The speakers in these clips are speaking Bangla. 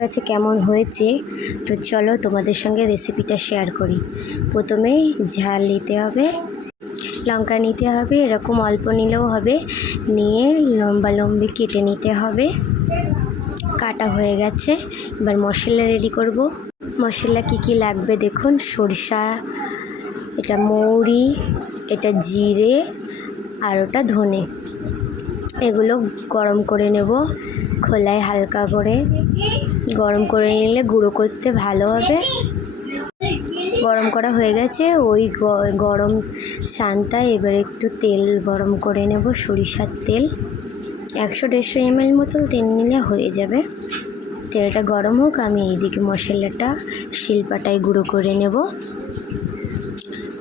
কাছে কেমন হয়েছে তো চলো তোমাদের সঙ্গে রেসিপিটা শেয়ার করি। প্রথমে ঝাল নিতে হবে, লঙ্কা নিতে হবে, এরকম অল্প নিলেও হবে, নিয়ে লম্বা লম্বি কেটে নিতে হবে। কাটা হয়ে গেছে, এবার মশলা রেডি করব। মশলা কি কি লাগবে দেখুন, সরষা, এটা মৌরি, এটা জিরে, আর ওটা ধনে। এগুলো গরম করে নেব খোলায়, হালকা করে গরম করে নিলে গুঁড়ো করতে ভালো হবে। গরম করা হয়ে গেছে, ওই গরম সানটায় এবার একটু তেল গরম করে নেব, সরিষার তেল 100-150 ml মতো তেল নিলে হয়ে যাবে। তেলটা গরম হোক, আমি এইদিকে মশলাটা শিলপাটায় গুঁড়ো করে নেব।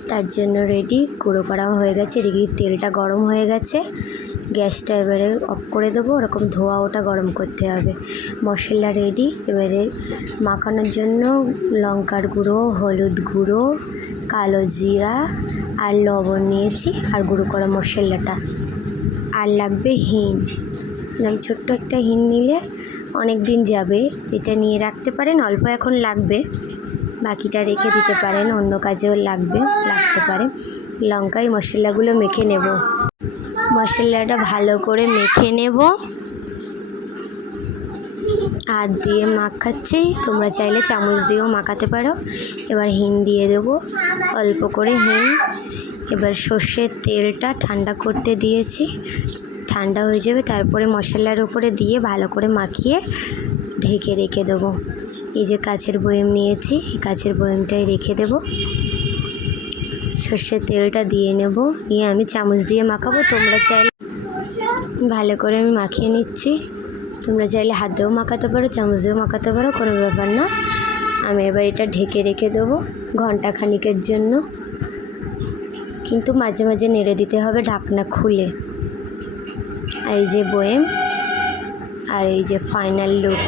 তার জন্য রেডি, গুঁড়ো করা হয়ে গেছে। এদিকে তেলটা গরম হয়ে গেছে, গ্যাসটা এবারে অফ করে দেবো। ওরকম ধোয়া ওটা গরম করতে হবে। মশলা রেডি, এবারে মাখানোর জন্য লঙ্কার গুঁড়ো, হলুদ গুঁড়ো, কালো জিরা আর লবণ নিয়েছি, আর গুঁড়ো করা মশলাটা। আর লাগবে হিং, ছোট্ট একটা হিং নিলে অনেক দিন যাবে। এটা নিয়ে রাখতে পারেন, অল্প এখন লাগবে, বাকিটা রেখে দিতে পারেন, অন্য কাজেও লাগতে পারে। লঙ্কায় মশলাগুলো মেখে নেব, মশলাটা ভালো করে মেখে নেব। হাত দিয়ে মাখাচ্ছি, তোমরা চাইলে চামচ দিয়েও মাখাতে পারো। এবার হিং দিয়ে দেবো, অল্প করে হিং। এবার সর্ষের তেলটা ঠান্ডা করতে দিয়েছি, ঠান্ডা হয়ে যাবে, তারপরে মশলার উপরে দিয়ে ভালো করে মাখিয়ে ঢেকে রেখে দেবো। এই যে কাচের বয়াম নিয়েছি, এই কাচের বয়ামটাই রেখে দেব। সর্ষের তেলটা দিয়ে নেব, নিয়ে আমি চামচ দিয়ে মাখাবো। তোমরা চাইলে ভালো করে আমি মাখিয়ে নিচ্ছি, তোমরা চাইলে হাত দিয়েও মাখাতে পারো, চামচ দিয়েও মাখাতে পারো, কোনো ব্যাপার না। আমি এবার এটা ঢেকে রেখে দেবো ঘন্টা খানিকের জন্য, কিন্তু মাঝে মাঝে নেড়ে দিতে হবে ঢাকনা খুলে। এই যে বয়াম, আর এই যে ফাইনাল লুক।